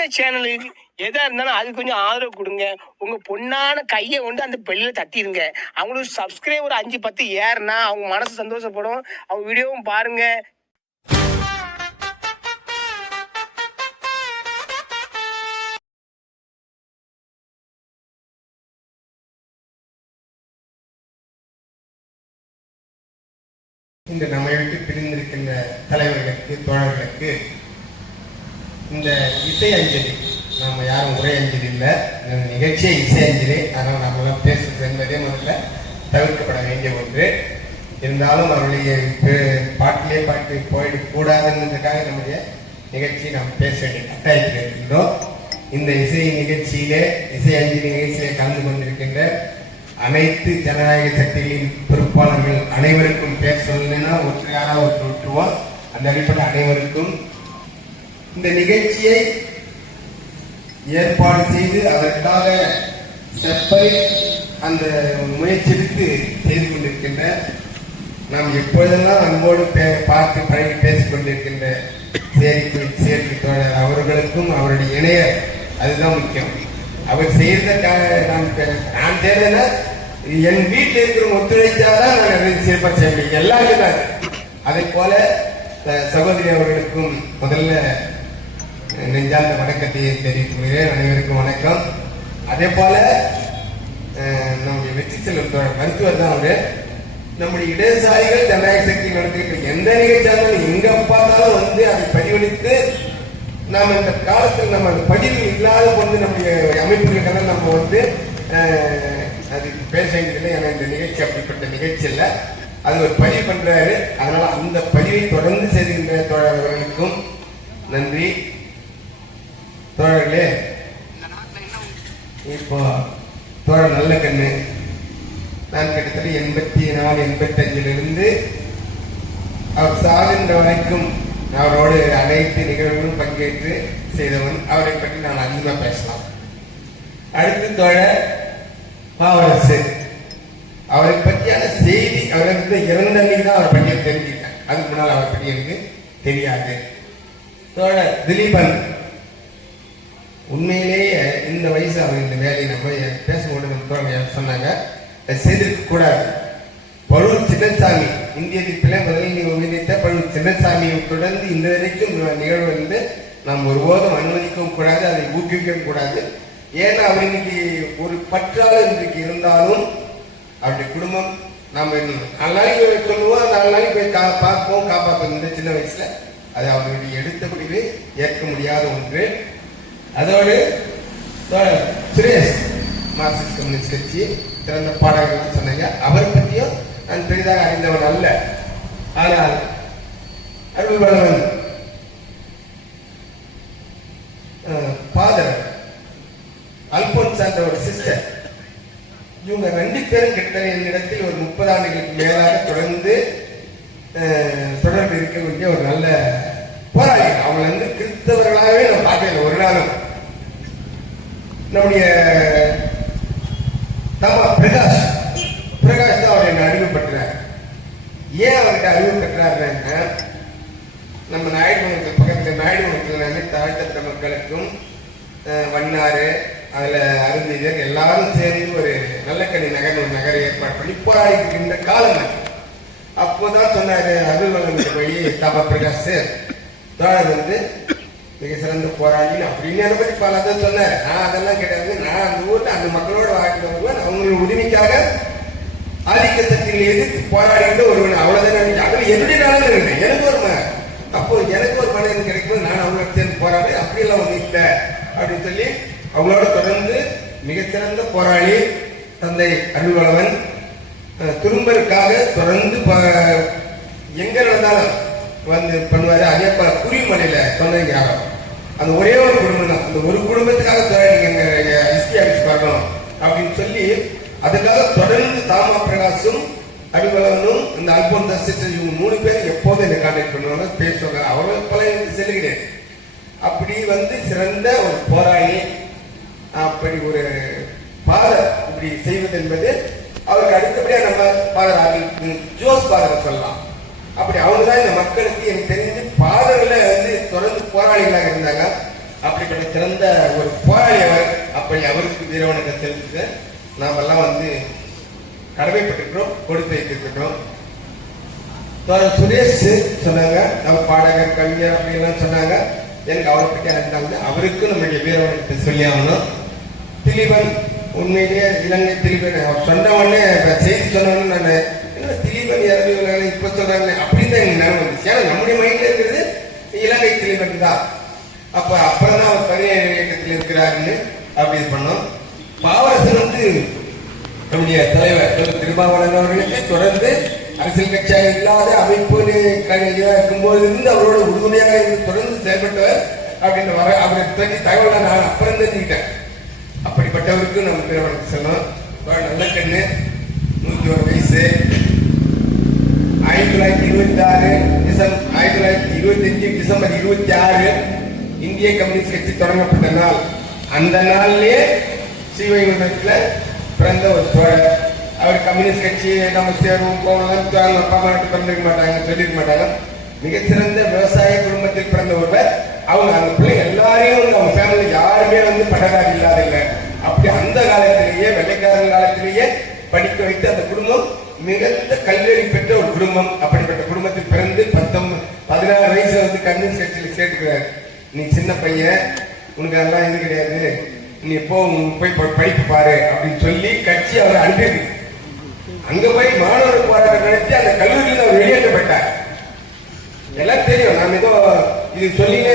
இந்த சேனலுக்கு எதா இருந்தாலும் அது கொஞ்சம் ஆதரவு கொடுங்க. உங்க பொண்ணான கையை கொண்டு அந்த பெல்லில் தட்டிடுங்க. அவங்களுக்கு சப்ஸ்கிரைபர் 5-10 ஏறுனா அவங்க மனசு சந்தோஷப்படும். அவங்க வீடியோவும் பாருங்க. இந்த நம்மை விட்டு பிரிந்திருக்கின்ற தலைவர்களுக்கு, தோழர்களுக்கு இந்த இசை அஞ்சலி, நாம யாரும் உரை அஞ்சலி இல்லை, நிகழ்ச்சியே இசை அஞ்சலி. அதனால் நம்மளாம் பேசுறது என்பதே முதல்ல தவிர்க்கப்பட வேண்டிய ஒன்று. இருந்தாலும் அவருடைய பாட்டிலே பாட்டு போயிடக்கூடாதுன்றதுக்காக நம்முடைய நிகழ்ச்சியை நாம் பேச வேண்டிய கட்டாயத்தில் இருக்கின்றோம். இந்த இசை நிகழ்ச்சியிலே, இசை அஞ்சலி நிகழ்ச்சியிலே கலந்து கொண்டிருக்கின்ற அனைத்து ஜனநாயக சக்திகளின் பொறுப்பாளர்கள் அனைவருக்கும் பேர் சொல்லணும்னா யாராவது விட்டுருவோம். அந்த அடிப்படை அனைவருக்கும் இந்த நிகழ்ச்சியை ஏற்பாடு செய்து அதற்காக செப்பரேட் அந்த முயற்சி எடுத்து செய்து கொண்டிருக்கின்ற, நாம் எப்பொழுதெல்லாம் நம்மோடு பார்த்து பழகி பேசிக் கொண்டிருக்கின்ற சேர்க்கை தோழர் அவர்களுக்கும் அவருடைய இணையர், அதுதான் முக்கியம். அவர் செய்யறத நான் செய்யறதுன்னா என் வீட்டில் இருக்கிற ஒத்துழைச்சாதான் நான் அதை சிறப்பாக செய்ய முடியும். எல்லாருக்கும் தான். அதே போல சகோதரி அவர்களுக்கும் முதல்ல நெஞ்சார்ந்த வணக்கத்தை தெரிவித்துக்கிறேன். அனைவருக்கும் வணக்கம். அதே போல நம்முடைய வெற்றி செல்வம் மருத்துவர் தான் அவரு. நம்முடைய இடதுசாரிகள் ஜனநாயக சக்தி நடத்திட்டு எந்த நிகழ்ச்சியாலும் எங்க பார்த்தாலும் வந்து அதை பதிவளித்து நாம் இந்த காலத்தில் நம்ம அந்த பதிவு இல்லாத கொண்டு நம்முடைய அமைப்புகளுக்கெல்லாம் நம்ம வந்து அது பேச வேண்டியதில்லை. ஏன்னா இந்த நிகழ்ச்சி அப்படிப்பட்ட நிகழ்ச்சி இல்லை, அது ஒரு பதிவு பண்றாரு. அதனால அந்த பதிவை தொடர்ந்து செய்கின்ற தோழர்களுக்கும் நன்றி. தோழர்களே, இப்போ தோழர் நல்ல கண்ணு நான் கிட்டத்தட்ட 84-85 அவர் சாகின்ற வரைக்கும் அவரோடு அனைத்து நிகழ்வுகளும் பங்கேற்று செய்தவன். அவரை பற்றி நான் அதிகமா பேசலாம். அடுத்து தோழர் பாவரசு, அவரை பற்றியான செய்தி அவருக்கு இறந்த அன்னைக்கு தான் அவரை பற்றிய தெரிஞ்சுட்டேன். அதுக்கு முன்னால் அவரை பற்றி எனக்கு தெரியாது. தோழர் திலீபன், உண்மையிலேயே இந்த வயசு அவர் இந்த வேலையை நம்ம பேசும்போது நம்ம தோழர் சொன்னாங்க செய்திருக்க கூடாது. பழுவூர் சின்னசாமி இந்திய தீர்ப்பில முதலில் உயிரிழந்த பழுவூர் சின்னசாமியை தொடர்ந்து இந்த வரைக்கும் நிகழ்வு வந்து நாம் ஒருபோதும் அனுமதிக்கவும் கூடாது, அதை ஊக்குவிக்கவும் கூடாது. ஏன்னா அவர் இன்னைக்கு ஒரு பற்றாளர் இன்றைக்கு இருந்தாலும் அவருடைய குடும்பம் நாம் 4 நாளைக்கு சொல்லுவோம், 4 நாளைக்கு போய் பார்ப்போம், காப்பாற்றோம். இந்த சின்ன வயசுல அது அவருடைய எடுத்த முடிவு ஏற்க முடியாத ஒன்று. அதோடு சுரேஷ் மார்க்சிஸ்ட் கம்யூனிஸ்ட் கட்சி சிறந்த பாடகர்கள் சொன்னாங்க. அவரை பற்றியும் நான் பெரிதாக அறிந்தவன் அல்ல. ஆனால் அருள்வளவன் ஃபாதர் அல்போன்ஸ் என்ற ஒரு சிஸ்டர், இவங்க 2 பேரும் கிட்ட என்னிடத்தில் ஒரு 30 ஆண்டுகளுக்கு மேலாக தொடர்ந்து தொடர்பு இருக்க வேண்டிய ஒரு நல்ல போராளி. அவங்க வந்து கிறிஸ்தவர்களாகவே நான் பார்க்கல ஒரு நாளும். நம்முடைய பிரகாஷ் தான் அவர் என்ன அறிவு பெற்றார். ஏன் அவர்கிட்ட அறிவு பெற்றாருன்னா, நம்ம நாயுடுமங்கலத்தில் பக்கத்தில் நாயுடுமங்கலத்தில் தாழ்த்தப்பட்ட மக்களுக்கும் வண்ணாறு அதுல அருந்தியர் எல்லாரும் சேர்ந்து ஒரு நல்லக்கணி நகர் ஒரு நகரை ஏற்பாடு பண்ணி போராடிக்கின்ற காலம். அப்போதான் சொன்னாரு அருள்வளவன் போய் தாபா பிரகாஷ் தோழர் வந்து மிக சிறந்த போராளி அப்படின்னு அதை பற்றி பலதான் சொன்னார். நான் அதெல்லாம் கிடையாது, நான் அந்த ஊர்ல அந்த மக்களோட வாழ்க்கை வருவேன், அவங்களோட உரிமைக்காக ஆதிக்க சக்திகளை எதிர்த்து போராடிட்டு ஒருவன், அவ்வளவுதான். அதுல என்னுடைய நாளும் இருக்கு, எனக்கு ஒரு அப்போ எனக்கு ஒரு மனிதன் கிடைக்கும், நான் அவங்களோட சேர்ந்து போராடு, அப்படியெல்லாம் ஒண்ணு இல்லை அப்படின்னு சொல்லி அவங்களோட தொடர்ந்து மிகச்சிறந்த போராளி தந்தை அருள்வளவன். துரும்பருக்காக தொடர்ந்து எங்க நடந்தாலும் வந்து பண்ணுவாரு. அதே போல குறிமலையில சொன்னீங்க அந்த ஒரே ஒரு குடும்பம் தான், அந்த ஒரு குடும்பத்துக்காக நீங்க ஹிஸ்டரி ஆஃபீஸ் வரணும் அப்படின்னு சொல்லி அதுக்காக தொடர்ந்து தாமா பிரகாஷும் அருள்வளவனும் இந்த அல்போன்ஸ் சிஸ்டர் இவங்க 3 பேரும் எப்போதும் என்ன கான்டாக்ட் பண்ணுவாங்க, பேசுவாங்க. அவர்கள் பல செல்லுகிறேன். அப்படி வந்து சிறந்த ஒரு போராளி, அப்படி ஒரு பாதர் இப்படி செய்வது என்பது அவருக்கு அடுத்தபடியா நம்ம பாதர் ஜோஸ் பாதரை சொல்லலாம். அப்படி அவங்க தான் இந்த மக்களுக்கு எனக்கு தெரிஞ்சு பாதர்ல வந்து தொடர்ந்து போராளிகளாக இருந்தாங்க. அப்படிப்பட்ட சிறந்த ஒரு போராளி அவர். அப்படி அவருக்கு வீரவணக்கத்தை செலுத்த நாமெல்லாம் கடமைப்பட்டிருக்கிறோம், கொடுத்து வைத்திருக்கிறோம். சுரேஷ் சொன்னாங்க, நம்ம பாடகர் கவிஞர் அப்படின்லாம் சொன்னாங்க. எனக்கு அவரை பற்றி அறிந்தாங்க. அவருக்கும் நம்மளுடைய வீரவணக்கத்தை சொல்லி ஆகணும். திலீபன் உண்மையிலேயே இலங்கை திலீபன் அவர் சொன்ன உடனே செய்தி சொன்னோன்னு நான் என்ன திலீபன் இறந்து இப்ப சொல்றாங்க அப்படின்னு தான் எனக்கு நினைவு வந்துச்சு. ஏன்னா நம்முடைய மைண்ட்ல இருக்கிறது இலங்கை திலீபன் தான். அப்புறம் தான் அவர் தனியார் இயக்கத்தில் இருக்கிறாருன்னு அப்படி பண்ணோம். பாவரசன் நம்முடைய தலைவர் திருமாவளவன் அவர்களுக்கு தொடர்ந்து அரசியல் கட்சியாக இல்லாத அமைப்பு இருக்கும்போது இருந்து அவரோட உறுதுணையாக இருந்து தொடர்ந்து செயல்பட்டவர் அப்படின்னு அவரை பற்றி தகவலை நான் அப்புறம் தெரிஞ்சுக்கிட்டேன். அப்படிப்பட்டவருக்கு நம்ம திருமணம் சொன்னோம். நல்ல கண்ணு, 101 வயசு, 1926 1925 டிசம்பர் 26 இந்திய கம்யூனிஸ்ட் கட்சி தொடங்கப்பட்ட நாள். அந்த நாள்லயே ஸ்ரீவைகுண்டத்தில் பிறந்த ஒரு தோழர். அவர் கம்யூனிஸ்ட் கட்சி நம்ம சேரும் போகலாம் அப்பா நாட்டு பிறந்திருக்க மாட்டாங்க, சொல்லியிருக்க மாட்டாங்க. மிகச்சிறந்த விவசாய குடும்பத்தில் பிறந்த ஒருவர். அவங்க அந்த பிள்ளைங்க எல்லாரையும் அவங்க ஃபேமிலி யாருமே பட்டதாரி இல்லாத இல்லை. அப்படி அந்த காலத்திலேயே வெள்ளைக்காரன் காலத்திலேயே படிக்க வைத்து அந்த குடும்பம் மிகுந்த கல்வியறி பெற்ற ஒரு குடும்பம். அப்படிப்பட்ட குடும்பத்தில் பிறந்து 16 வயசுல கம்யூனிஸ்ட் கட்சியில் சேர்த்துக்கிறார். நீ சின்ன பையன், உனக்கு அதெல்லாம் இது கிடையாது, நீ எப்போ போய் படிப்பு பாரு அப்படின்னு சொல்லி கட்சி அவரை அனுப்பியிருக்கு. அங்க போய் மாணவர் போராட்டம் நடத்தி அந்த கல்லூரியில் அவர் வெளியேற்றப்பட்டார். எல்லாம் தெரியும். நாம் ஏதோ இது சொல்லினே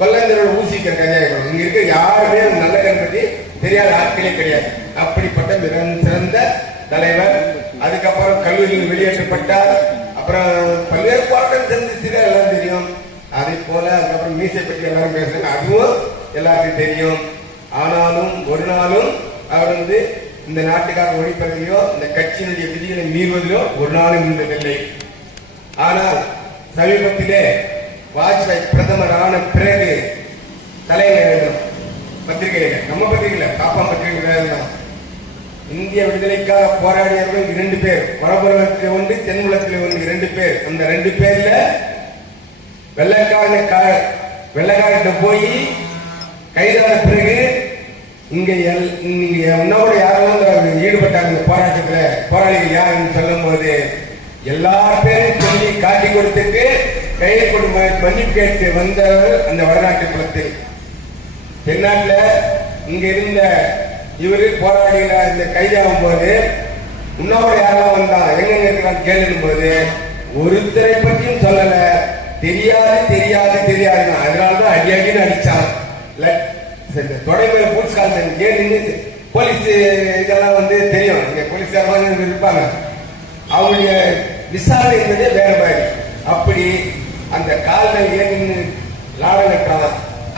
கொல்லந்தரோட ஊசிக்கிற கதையாகணும். இங்க இருக்க யாருமே நல்ல பற்றி தெரியாத ஆட்களே கிடையாது. அப்படிப்பட்ட மிக சிறந்த தலைவர். அதுக்கப்புறம் கல்லூரியில் வெளியேற்றப்பட்டார். அப்புறம் பல்வேறு போராட்டம் சந்திச்சு எல்லாம் தெரியும். அதே போல அதுக்கப்புறம் மீசை பற்றி எல்லாரும் பேசுறாங்க, அதுவும் எல்லாருக்கும் தெரியும். ஆனாலும் ஒரு நாளும் அவர் இந்த நாட்டுக்காக ஒழிப்பதிலோ இந்த கட்சியினுடைய விதிகளை மீறுவதிலோ ஒரு நாளும் இருந்ததில்லை. ஆனால் சமீபத்திலே வாஜ்பாய் பிரதமர் ஆன பிறகு தலைவர் பத்திரிகையில, நம்ம பத்திரிகையில காப்பா பத்திரிகை, இந்திய விடுதலைக்காக போராடியவர்கள் 2 பேர், வடபுலத்தில் ஒன்று தென்புலத்தில் ஒன்று, 2 பேர். அந்த 2 பேர்ல வெள்ளக்காரன் போய் கைதான பிறகு இங்க உன்னோட யாரெல்லாம் ஈடுபட்டாங்க போராட்டத்துல, போராளிகள் யாருன்னு சொல்லும் போது எல்லா பேரும் சொல்லி காட்டி கொடுத்துட்டு கையை கொண்டு மன்னிப்பு கேட்டு வந்தவர் அந்த வடநாட்டு குலத்தில். தென்னாட்டுல இங்க இருந்த இவரு போராடிகள இந்த கைதாகும் போது உன்னோட யாரெல்லாம் வந்தான் எங்க இருக்கிறான்னு கேளும் போது ஒருத்தரை பற்றியும் சொல்லல. தெரியாது தெரியாது தெரியாது, அதனாலதான் அடின்னு அடிச்சான். தொடர்பு போலீஸ் காலத்தில் போலீஸ் இதெல்லாம் தெரியும். இங்க போலீஸ்காரங்க இருப்பாங்க, அவங்களுடைய விசாரணை என்பதே வேற மாதிரி. அப்படி அந்த கால்கள் ஏன் லாடம்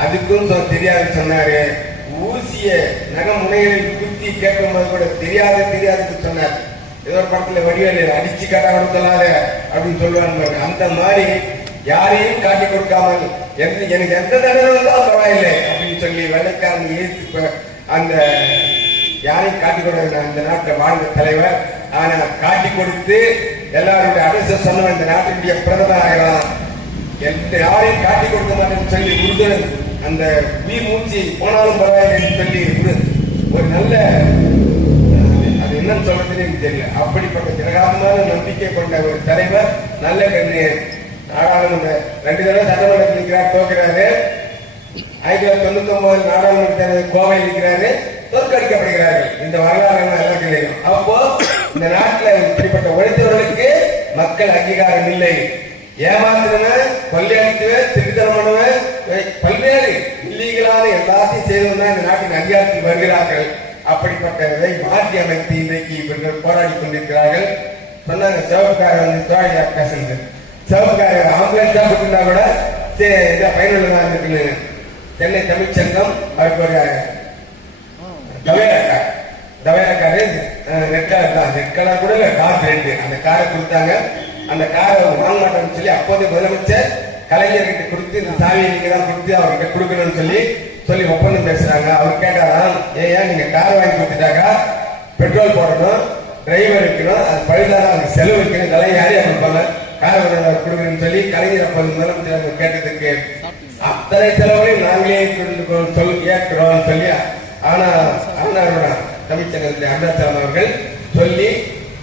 அதுக்கும் தெரியாது சொன்னாரு. ஊசிய நகமுனைகளில் குத்தி கேட்கும் போது கூட தெரியாது தெரியாதுன்னு சொன்னார். ஏதோ ஒரு படத்துல வடிவேலு அடிச்சு காட்ட சொல்லாத அப்படின்னு சொல்லுவாங்க. அந்த மாதிரி யாரையும் காட்டி கொடுக்காமல் எனக்கு எந்த தடவை தான் பரவாயில்லை அப்படின்னு சொல்லி வெள்ளைக்காரன் அந்த யாரையும் காட்டி கொடுக்க அந்த நாட்டில் வாழ்ந்த தலைவர். ஆனா காட்டி கொடுத்து எல்லாருடைய அரசு சொன்ன இந்த நாட்டினுடைய பிரதமர் ஆகலாம், யாரையும் காட்டி கொடுக்க மாட்டேன்னு சொல்லி உறுதுணை அந்த உயிர் மூச்சு போனாலும் பரவாயில்லைன்னு சொல்லி ஒரு நல்ல அது என்னன்னு சொல்றதுன்னு எனக்கு தெரியல. அப்படிப்பட்ட திரகாரமான நம்பிக்கை கொண்ட ஒரு தலைவர். நல்ல கண்ணு நாடாளுமன்ற 2 தடவை சட்டமன்றத்தில் இருக்கிறார், தோற்கிறாரு. 1999 நாடாளுமன்ற தேர்தல் கோவையில் இருக்கிறாரு, தோற்கடிக்கப்படுகிறார்கள். இந்த வரலாறு எல்லாம் தெரியும். அப்போ இந்த நாட்டில் இப்படிப்பட்ட உழைத்தவர்களுக்கு மக்கள் அங்கீகாரம் இல்லை. ஏமாத்துவன், கொள்ளையடித்துவன், திருத்தனம் பண்ணுவன், பல்வேறு இல்லீகலான எல்லாத்தையும் செய்தவன் இந்த நாட்டின் அதிகாரத்தில் வருகிறார்கள். அப்படிப்பட்டதை மாற்றி அமைத்து இன்றைக்கு இவர்கள் போராடி கொண்டிருக்கிறார்கள். சொன்னாங்க சிவப்புக்காரர் தோழியா பேசுறது, சிவப்புக்காரர் ஆம்புலன்ஸ் இருந்தா கூட பயனுள்ளதா இருக்குன்னு. சென்னை தமிழ்ச்சங்கம் அவருக்கு ஒரு தவேரக்காரு ரெட் கலர் தான், ரெட் கலர் கூட இல்ல, கார் ரெண்டு, அந்த காரை கொடுத்தாங்க. அந்த காரை வாங்க மாட்டோம்னு சொல்லி அப்போது முதலமைச்சர் கலைஞர்கிட்ட கொடுத்து இந்த சாவியை நீங்க தான் கொடுத்து அவர்கிட்ட கொடுக்கணும்னு சொல்லி ஒப்பந்தம் பேசுறாங்க. அவர் கேட்டாராம், ஏன் நீங்க கார் வாங்கி கொடுத்துட்டாக்கா பெட்ரோல் போடணும், டிரைவர் இருக்கணும், அது பழுதான அதுக்கு செலவு வைக்கணும், இதெல்லாம் யாரையா கொடுப்பாங்க, கார் கொடுக்கணும்னு சொல்லி கலைஞர் அப்போது முதலமைச்சர் கேட்டதுக்கு அத்தனை செலவுகளையும் நாங்களே ஏற்கிறோம் சொல்லி ஆனாரோட தமிழ்ச்சங்கத்தில் அருணாச்சலம் அவர்கள் சொல்லி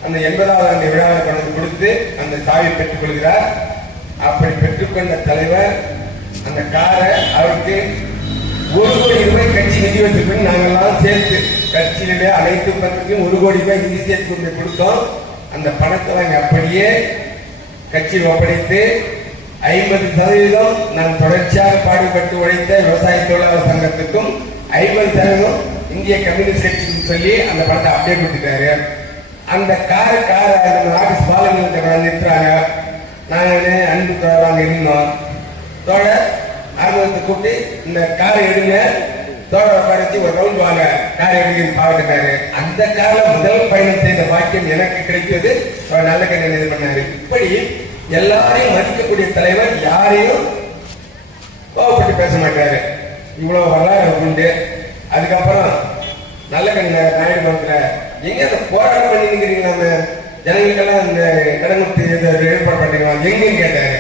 அந்த 80வது ஆண்டு விழாவை கொண்டு கொடுத்து அந்த சாவி பெற்றுக் கொள்கிறார். அப்படி பெற்றுக்கொண்ட தலைவர் அந்த காரை அவருக்கு 1 கோடி ரூபாய் கட்சி நிதி வச்சிருக்கோம். நாங்கெல்லாம் சேர்த்து கட்சியிலே அனைத்து பக்கத்தையும் 1 கோடி ரூபாய் நிதி சேர்த்து கொண்டு கொடுத்தோம். அந்த பணத்தை வாங்கி அப்படியே கட்சியில் ஒப்படைத்து 50% நான் தொடர்ச்சியாக பாடுபட்டு உழைத்த விவசாய தொழிலாளர் சங்கத்துக்கும் 50% இந்திய கம்யூனிஸ்ட் கட்சிக்கும் சொல்லி அந்த பணத்தை அப்படியே கொடுத்துட்டாரு. அந்த காரை ஆபீஸ் பாலங்கள் நிறுத்துறாங்க. நாங்க அன்பு தோழர் இருந்தோம். தோழர் ஆர்வத்தை கூப்பிட்டு இந்த காரை எடுங்க, தோழரை படைச்சு ஒரு ரவுண்ட் வாங்க, காரை எடுக்க பாத்துட்டாரு. அந்த கார்ல முதல் பயணம் செய்த பாக்கியம் எனக்கு கிடைத்தது. நல்ல கண்ணன் இது பண்ணாரு. இப்படி எல்லாரையும் மதிக்கக்கூடிய தலைவர், யாரையும் கோவப்பட்டு பேச மாட்டாரு. இவ்வளவு வரலாறு உண்டு. அதுக்கப்புறம் நல்ல கண்ணன் நாயுடு மரத்துல எங்க அந்த போராட்டம் பண்ணி நிக்கிறீங்க, நம்ம ஜனங்களுக்கெல்லாம் இந்த கடமுத்தி ஏற்பாடு பண்றீங்களா எங்கன்னு கேட்டாரு.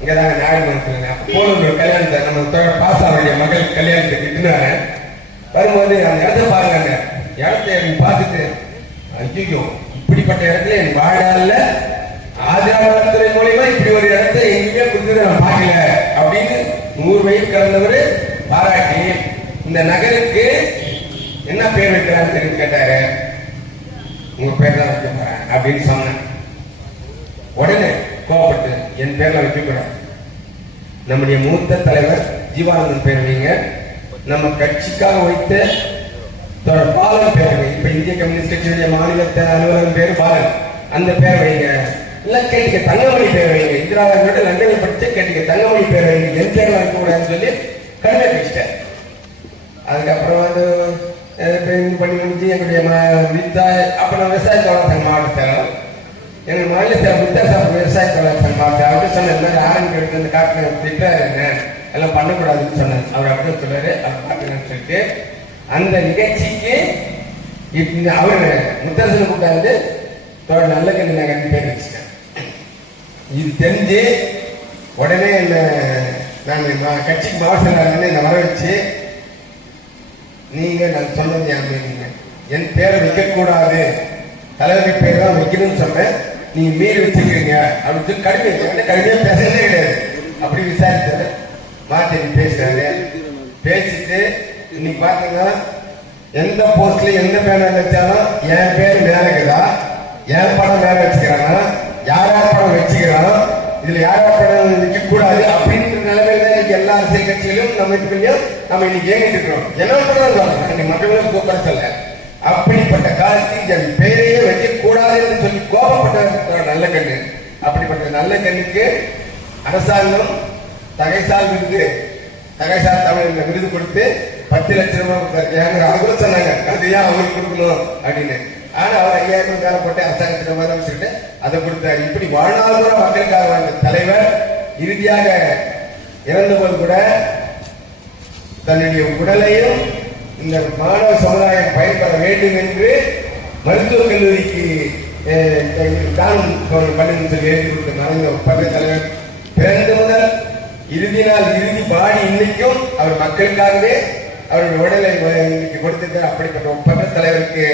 இங்கதாங்க நாயுடு மரத்துல போலூர் கல்யாணத்தை நம்ம பாசாவுடைய மகள் கல்யாணத்தை கிட்டுனாரு. வரும்போது அந்த இடத்த பாருங்க, இடத்தை பார்த்துட்டு ஐயோ இப்படிப்பட்ட இடத்துல என் வாழ்நாள்ல ஆதிராமத்துறை மூலியமா இப்படி ஒரு இடத்தை எங்கேயுமே கொடுத்தது நான் பார்க்கல அப்படின்னு 100 வயது கடந்தவர் பாராட்டி இந்த நகருக்கு என்ன பேர் வைக்கிறான்னு கேட்டாரு. உங்க பேர் தான் வைக்க போறேன் அப்படின்னு சொன்னேன். உடனே கோவப்பட்டு என் பேர்ல வைக்கக்கூடாது, நம்முடைய மூத்த தலைவர் ஜீவானந்தன் பேர் வைங்க, நம்ம கட்சிக்காக வைத்த பாலன் பேர் வைங்க. இப்ப இந்திய கம்யூனிஸ்ட் கட்சியுடைய மாநில அலுவலகம் பேர் பாலன், அந்த பேர் வைங்க. இல்ல கேட்டுக்க தங்கமணி பேர் வைங்க, இந்திரா காந்தியோட லண்டனில் படிச்சு கேட்டுக்க தங்கமணி பேர் வைங்க, என் பேர் வைக்க கூடாதுன்னு சொல்லி கடுமை பேசிட்டேன். அதுக்கப்புறம் வந்து பண்ணி முடிஞ்சு எங்களுடைய அப்ப நான் விவசாய தொழிலாளர் சங்க மாவட்ட செயலாளர், எங்க மாநில வித்தியாசம் விவசாய தொழிலாளர் சங்க மாவட்ட அவர்கிட்ட சொன்ன இந்த மாதிரி ஆரம்பிக்கிறது இந்த காட்டு திட்டாருங்க எல்லாம் பண்ணக்கூடாதுன்னு சொன்னேன். அவர் அப்படியே சொன்னாரு. அவர் பாத்துக்கன்னு சொல்லிட்டு அந்த நிகழ்ச்சிக்கு அவரு முத்தரசன் கூப்பிட்டாரு. நல்ல கண்ணி நான் கட்டி பேர் வச்சுட்டேன். இது தெரிஞ்சு உடனே என்ன நான் கட்சிக்கு மாவட்ட செயலாளர் என்ன வர வச்சு, நீங்க நான் சொன்னது என் பேரை வைக்கக்கூடாது, தலைவரி பேர் தான் வைக்கணும்னு சொன்னேன், நீங்க மீறி வச்சுக்கிறீங்க அப்படின்னு சொல்லி கடுமையா பேசவே கிடையாது. அப்படி விசாரிச்சாரு. மாற்றி பேசுறாரு. பேசிட்டு இன்னைக்கு பாத்தீங்கன்னா எந்த போஸ்ட்ல எந்த பேனர் வச்சாலும் என் பேர் மேல இருக்குதா, என் படம் மேல வச்சுக்கிறாங்க, யார் படம் வச்சுக்கிறானோ இதுல யார் படம் வைக்க கூடாது அப்படின்ற நிலைமையில தான் இன்னைக்கு எல்லா அரசியல் கட்சிகளும் நம்ம இன்னைக்கு ஏங்கிட்டு இருக்கிறோம். என்ன பண்றது மக்களும் கூப்பிட சொல்ல. அப்படிப்பட்ட காலத்தில் என் பெயரையே வைக்க கூடாதுன்னு சொல்லி கோபப்பட்ட நல்ல கண்ணு. அப்படிப்பட்ட நல்ல கண்ணுக்கு அரசாங்கம் தகைசால் தமிழ் விருது கொடுத்து 10 லட்சம் ரூபாய் கொடுத்தாரு. அவங்க கூட சொன்னாங்க அது ஏன் அவங்களுக்கு கொடுக்கணும் அப்படின்னு. ஆனா அவர் 5000 வேலை போட்டு அரசாங்கத்திட்ட வச்சுக்கிட்டு அதை கொடுத்தாரு. இப்படி வாழ்நாள் மக்களுக்காக வாழ்ந்த தலைவர் இறுதியாக இறந்தபோது கூட தன்னுடைய உடலையும் இந்த மாணவ சமுதாயம் பயன்பெற வேண்டும் என்று மருத்துவக் கல்லூரிக்கு தானம் பண்ணு சொல்லி எழுதி கொடுத்த மறைந்த பள்ளி தலைவர் பிறந்த முதல் இறுதி நாள் இறுதி பாடி இன்னைக்கும் அவர் மக்களுக்காகவே அவருடைய உடலை இன்னைக்கு கொடுத்துட்டு. அப்படிப்பட்ட ஒப்பந்த தலைவருக்கு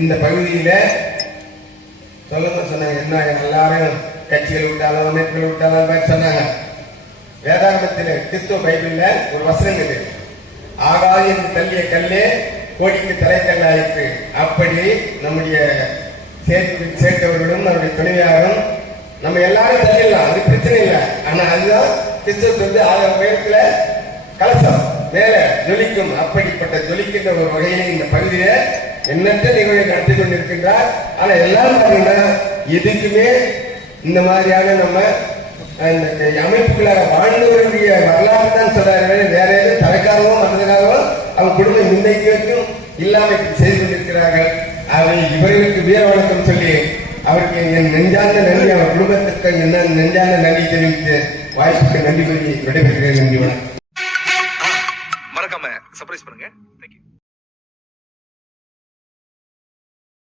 இந்த பகுதியில சொன்னாங்க. என்ன எல்லாரும் கட்சிகள் விட்டாலும் அமைப்புகள் விட்டாலும் சொன்னாங்க. வேதாந்தத்தில் கிறிஸ்துவ பைபிள்ல ஒரு வசனம் இது, ஆகாது என்று தள்ளிய கல்லே கோடிக்கு தலைக்கல்லாயிற்று. அப்படி நம்முடைய சேர்த்தவர்களும் நம்முடைய துணைவியாரும் நம்ம எல்லாரும் தள்ளிடலாம், அது பிரச்சனை இல்லை. ஆனா அதுதான் கிறிஸ்துவ 1000 உயரத்துல கலசம் மேல ஜொலிக்கும். அப்படிப்பட்ட ஜொலிக்கின்ற ஒரு வகையில இந்த பகுதியில எண்ணற்ற நிகழ்வை நடத்தி கொண்டிருக்கின்றார். ஆனா எல்லாரும் பாத்தீங்கன்னா எதுக்குமே இந்த மாதிரியான நம்ம அமைப்புகளாக வாழ்ந்தவர்களுடைய வரலாறு தான் சொல்றாரு. வேற எதுவும் தலைக்காகவும் மற்றதுக்காகவும் அவங்க குடும்பம் முன்னைக்கு வரைக்கும் இல்லாம செய்து கொண்டிருக்கிறார்கள். அவை இவர்களுக்கு வீர வணக்கம் சொல்லி அவருக்கு என் நெஞ்சார்ந்த நன்றி, அவர் குடும்பத்திற்கு என்ன நெஞ்சார்ந்த நன்றி தெரிவித்து வாய்ப்புக்கு நன்றி சொல்லி விடைபெறுகிறேன். நன்றி வணக்கம். மறக்காம சர்ப்ரைஸ் பண்ணுங்க. தேங்க்யூ.